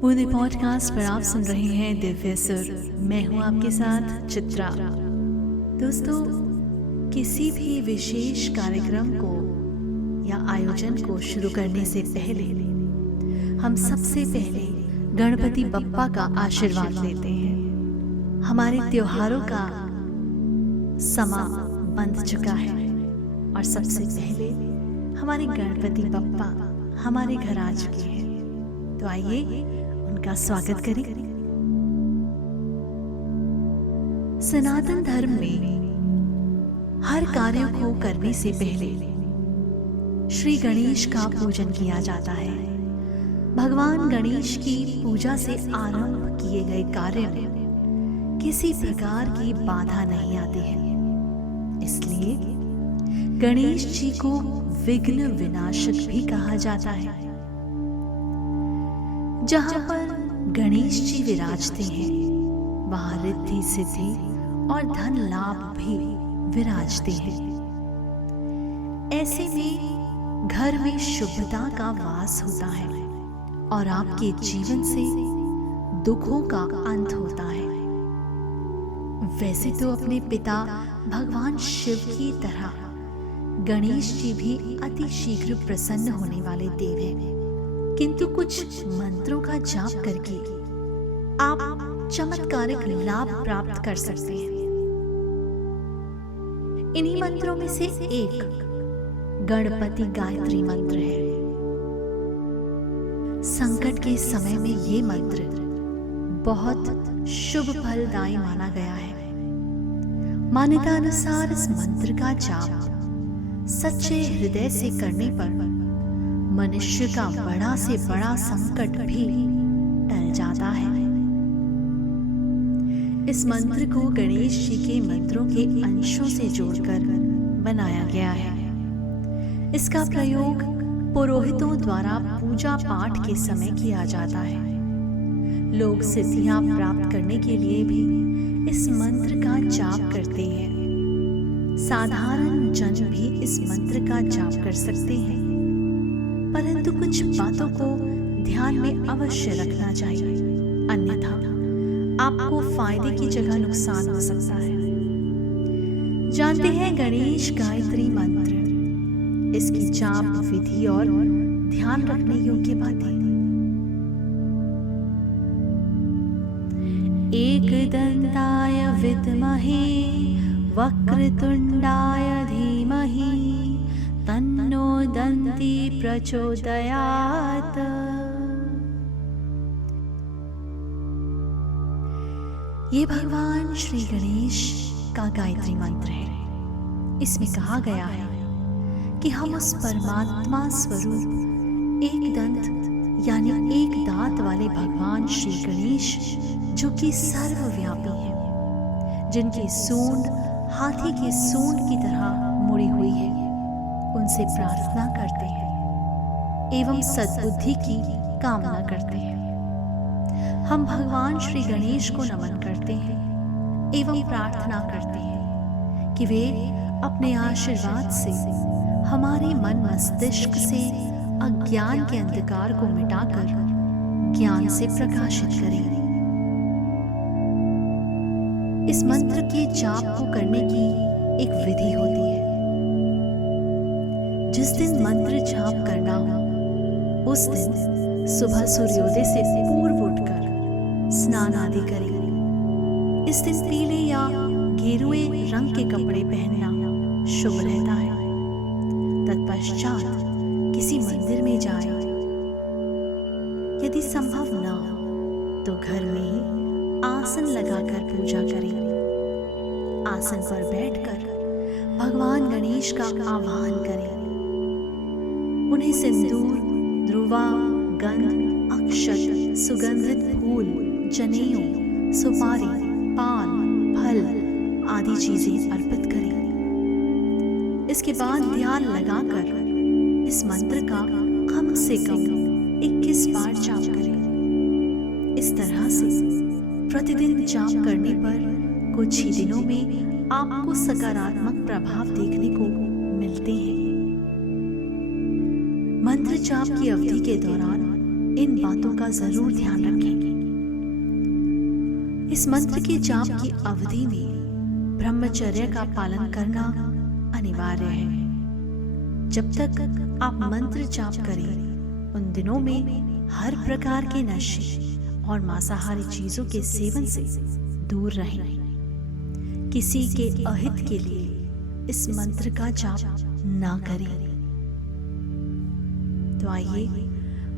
पूरे पॉडकास्ट पर आप सुन रहे हैं दिव्य सुर। मैं हूं आपके साथ चित्रा। दोस्तों, किसी भी विशेष कार्यक्रम को या आयोजन को शुरू करने से पहले हम सबसे पहले गणपति बप्पा का आशीर्वाद लेते हैं। हमारे त्योहारों का समा बंध चुका है और सबसे पहले हमारे गणपति बप्पा हमारे घर आ चुके हैं। तो आइए उनका स्वागत करें। सनातन धर्म में हर कार्य को करने से पहले श्री गणेश का पूजन किया जाता है। भगवान गणेश की पूजा से आरंभ किए गए कार्य में किसी प्रकार की बाधा नहीं आती है। इसलिए गणेश जी को विघ्न विनाशक भी कहा जाता है। जहां पर गणेश जी विराजते हैं वहां रिद्धि सिद्धि और धन लाभ भी विराजते हैं। ऐसे में घर में शुभता का वास होता है और आपके जीवन से दुखों का अंत होता है। वैसे तो अपने पिता भगवान शिव की तरह गणेश जी भी अति शीघ्र प्रसन्न होने वाले देव हैं, किंतु कुछ मंत्रों का जाप करके आप चमत्कारिक लाभ प्राप्त कर सकते हैं। इन्हीं मंत्रों में से एक गणपति गायत्री मंत्र है। संकट के समय में ये मंत्र बहुत शुभ फलदायी माना गया है। मान्यता अनुसार इस मंत्र का जाप सच्चे हृदय से करने पर मनुष्य का बड़ा से बड़ा संकट भी टल जाता है। इस मंत्र को गणेश जी के मंत्रों के अंशों से जोड़कर बनाया गया है। इसका प्रयोग पुरोहितों द्वारा पूजा पाठ के समय किया जाता है। लोग सिद्धियां प्राप्त करने के लिए भी इस मंत्र का जाप करते हैं। साधारण जन भी इस मंत्र का जाप कर सकते हैं, परंतु कुछ बातों को ध्यान में अवश्य रखना चाहिए, अन्यथा आपको फायदे की जगह नुकसान हो सकता है। जानते हैं गणेश गायत्री मंत्र, इसकी जाप विधि और ध्यान रखने योग्य बातें। एकदंताय विद्महे वक्रतुंडाय धीमहि तन्नो दन्ती प्रचोदयात्। ये भगवान श्री गणेश का गायत्री मंत्र है। इसमें कहा गया है कि हम उस परमात्मा स्वरूप एक दंत यानी एक दांत वाले भगवान श्री गणेश, जो कि सर्वव्यापी है, जिनकी सूंड हाथी की सूंड की तरह मुड़ी हुई है, उनसे प्रार्थना करते हैं एवं सद्बुद्धि की कामना करते हैं। हम भगवान श्री गणेश को नमन करते हैं एवं प्रार्थना करते हैं कि वे अपने आशीर्वाद से हमारे मन मस्तिष्क से अज्ञान के अंधकार को मिटाकर ज्ञान से प्रकाशित करें। इस मंत्र के जाप को करने की एक विधि होती है। जिस दिन मंत्र जाप करना हो उस दिन सुबह सूर्योदय से पूर्व उठकर स्नान आदि करें। इस दिन पीले या गेरुए रंग के कपड़े पहनना शुभ रहता है। तत्पश्चात किसी मंदिर में जाएं। यदि संभव न हो तो घर में ही आसन लगाकर पूजा करें। आसन पर बैठकर भगवान गणेश का आह्वान करें। उन्हें सिंदूर, ध्रुवा, गंध, अक्षत, सुगंधित फूल, जनेऊ, सुपारी, पान, फल आदि चीजें अर्पित करें। इसके बाद ध्यान लगाकर इस मंत्र का कम से कम 21 बार जाप करें। इस तरह से प्रतिदिन जाप करने पर कुछ ही दिनों में आपको सकारात्मक प्रभाव देखने को मिलते हैं। मंत्र जाप की अवधि के दौरान इन बातों का जरूर ध्यान रखें। इस मंत्र के जाप की अवधि में ब्रह्मचर्य का पालन करना अनिवार्य है। जब तक आप मंत्र जाप करें, उन दिनों में हर प्रकार के नशे और मांसाहारी चीजों के सेवन से दूर रहें। किसी के अहित के लिए इस मंत्र का जाप ना करें। तो आइए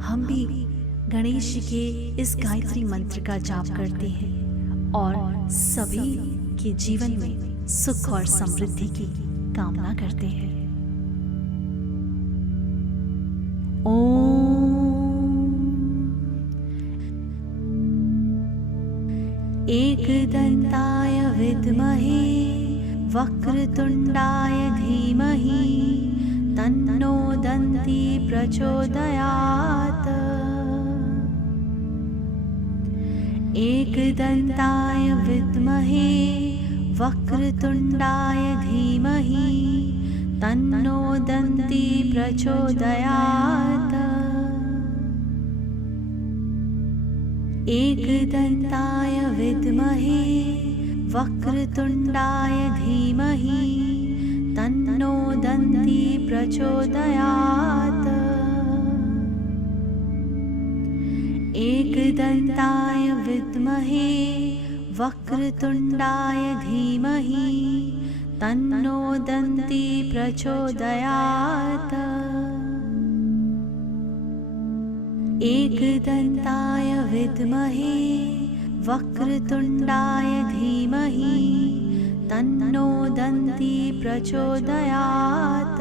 हम भी गणेश जी के इस गायत्री मंत्र का जाप करते हैं और सभी के जीवन में सुख और समृद्धि की कामना करते हैं। ओम एकदंताय विद्महे वक्रतुंडाय धीमहि तन्नो दन्ती प्रचोदयात्। एकदंताय विद्महे वक्रतुंडाय धीमहि तन्नो दन्ती प्रचोदयात्। एकदंताय विद्महे वक्रतुंडाय धीमहि तन्नो दन्ती प्रचोदयात्। एकदंताय विद्महे वक्रतुंडाय धीमहि तन्नो दन्ती प्रचोदयात्। एकदंताय विद्महे वक्रतुंडाय धीमहि तन्नो दन्ती प्रचोदयात्।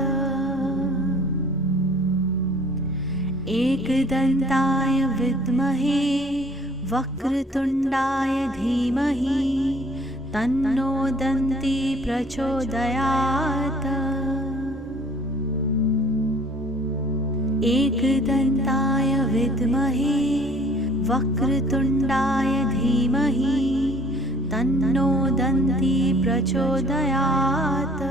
एकदंताय विद्महे वक्रतुंडाय धीमहि तन्नो दन्ती प्रचोदयात्। एकदंताय विद्महे वक्रतुंडाय धीमहि तन्नो दन्ती प्रचोदयात्।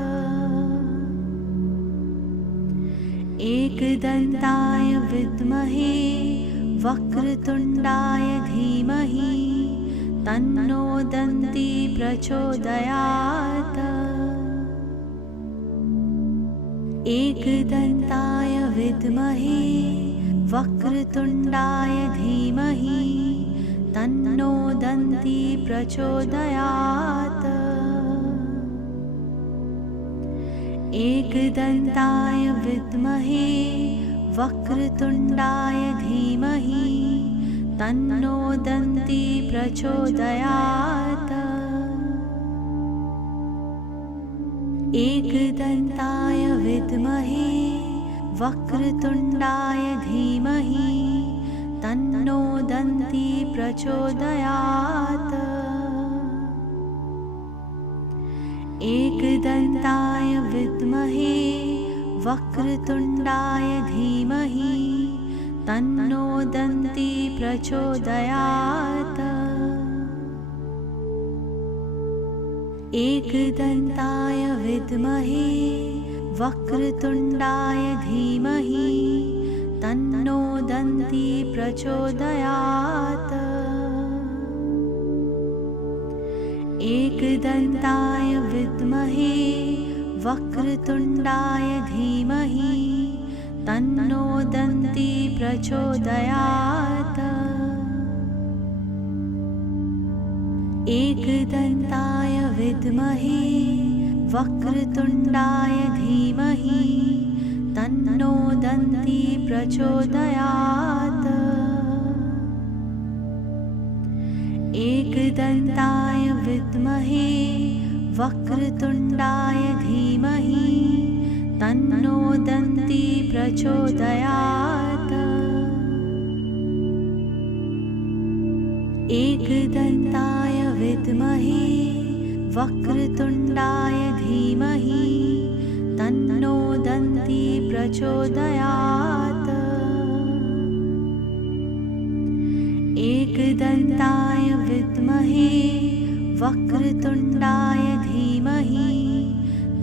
एकदंताय विद्महे वक्रतुंडाय धीमहि तन्नो दन्ती प्रचोदयात्। एकदंताय विद्महे वक्रतुंडाय धीमहि तन्नो दन्ती प्रचोदयात्। एकदंताय विद्महे वक्रतुंडाय धीमहि तन्नो दन्ती प्रचोदयात्। एकदंताय विद्महे वक्रतुंडाय धीमहि तन्नो दन्ती प्रचोदयात्। एकदंताय विद्महे वक्रतुंडाय धीमहि तन्नो दन्ती प्रचोदयात्। एकदंताय विद्महे वक्रतुंडाय धीमहि तन्नो दन्ती प्रचोदयात्। एकदंताय विद्महे वक्रतुंडाय धीमहि तन्नो दन्ती प्रचोदयात्। एकदंताय विद्महे वक्रतुंडाय धीमहि तन्नो दन्ती प्रचोदयात्। एकदंताय विद्महे वक्रतुंडाय धीमहि तन्नो दन्ती प्रचोदयात्। एकदंताय विद्महे वक्रतुंडाय धीमहि तन्नो दन्ती प्रचोदयात्। एकदंताय विद्महे वक्रतुंडाय धीमहि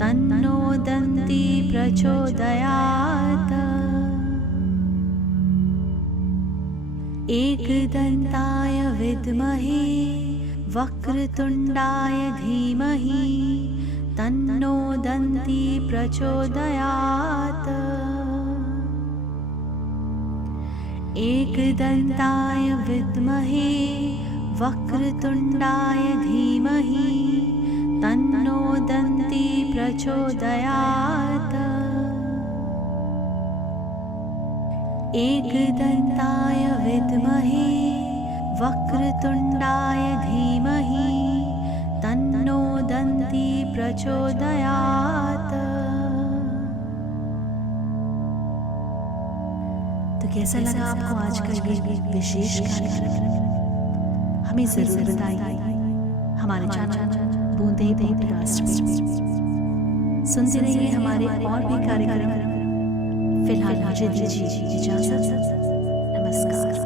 तन्नो दन्ती प्रचोदयात्। एकदन्ताय विद्महे वक्रतुण्डाय धीमहि तन्नो दन्ती प्रचोदयात्। एकदन्ताय विद्महे वक्रतुण्डाय धीमहि तन्नो दन्ती प्रचोदयात्। एकदन्ताय विद्महे वक्रतुण्डाय धीमहि तन्नो दन्ती प्रचोदयात्। तो कैसा लगा आपको आज का ये विशेष कार्यक्रम? हमें जरूर बताइए हमारे चैनल बूंदे पॉडकास्ट में। सुनते रहिए हमारे और भी कार्यक्रम। फिलहाल मुझे दीजिए इजाजत। नमस्कार।